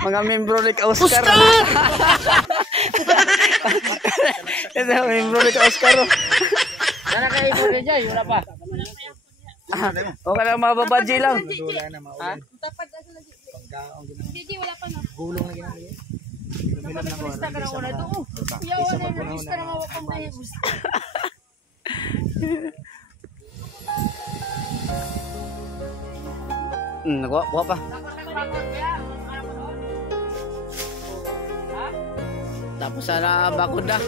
mga membro ni Oscar. Ito membro ni Oscar. Sana kayo po rin dyan, wala pa. Okay lang, mababadji lang. Ha? Hindi, wala pa na. Gulong na ginagawa. Nakapag-lista ka na wala doon. Iyaw na yung lista na mawapang na yung gusto. Nagawa pa. Tapos sana bakod na.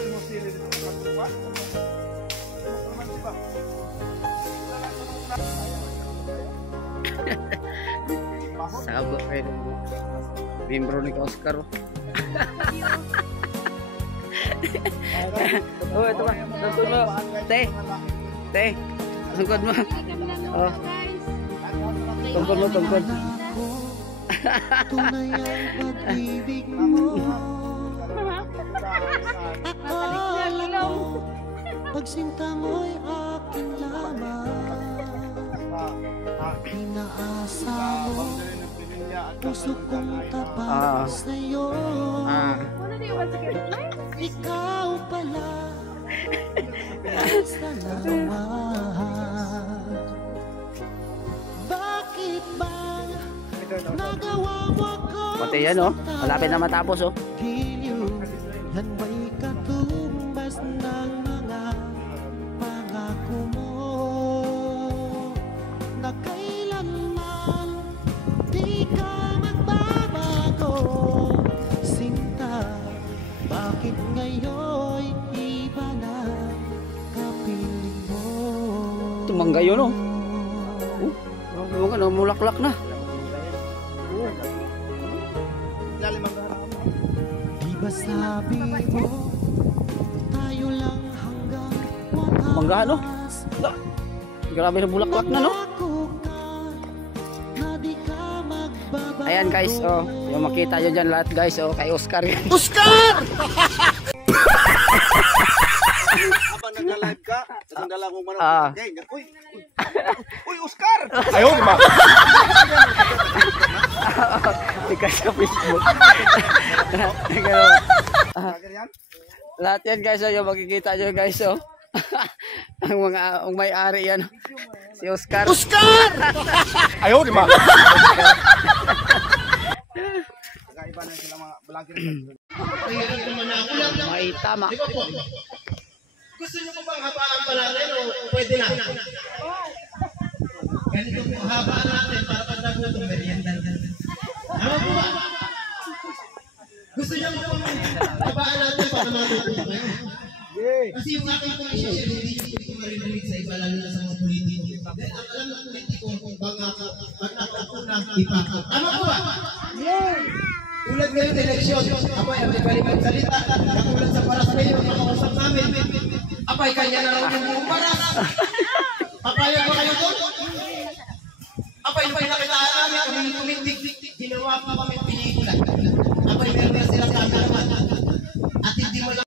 Sabo kayo. Membro ni Oscar. Oh, ito ba? Tungkod mo. Te. Tungkod mo. Oh. Tungkod mo, tungkod. Tunay ang pag-ibig mo. Pagsinta mo'y akin lamang. Inaasa mo, puso kong tapat sa'yo. Ikaw pala sa naman. Bakit ba nagawa mo ko? Pati yan oh, malapit na matapos oh. Yan ba'y katumbas ng mga pangako mo na kailanman di ka magbabago? Sinta, bakit ngayon iba na kapiling mo? Tumangga yun oh. Mulaklak na. Di ba sabi mo tayo lang hanggang Manggahan no? Grabe na bulaklak na no? Ayan guys oh, yung makita nyo dyan lahat guys oh, kay Oscar yan. Oscar! Habang nagka-live ka, nagdala kong manok. Uy, Oscar! Ayaw, di ba? Ika sa Facebook. Lahat yan guys oh, yung makikita nyo guys oh. ang may-ari yan si Oscar. Oscar! Ayaw, di ba? Iba na sila mga vlogger. May tama. Gusto nyo po bang habaan pa natin o pwede na? Ganito po habaan natin para pag nagutong merienda. Ano po ba? Gusto nyo po bang habaan natin para matutunan kayo? Kasi yung aking komisyon, hindi nyo po ito marinig sa iba, lalo na sa mga politiko. Dahil ang alam ng politiko, pag ako na ipaka. Ano po ba? Tulad ngayon eleksyon, apay, ang may magsalita, nakulat sa paras kayo, makausap namin. Apay, kanya na lang yung buong paras. Papayan ba kayo doon? Apay, nakitaan namin, kami tumindig, ginawa pa kami pelikula. Apay, meron na silang kagalaman. At hindi mo lang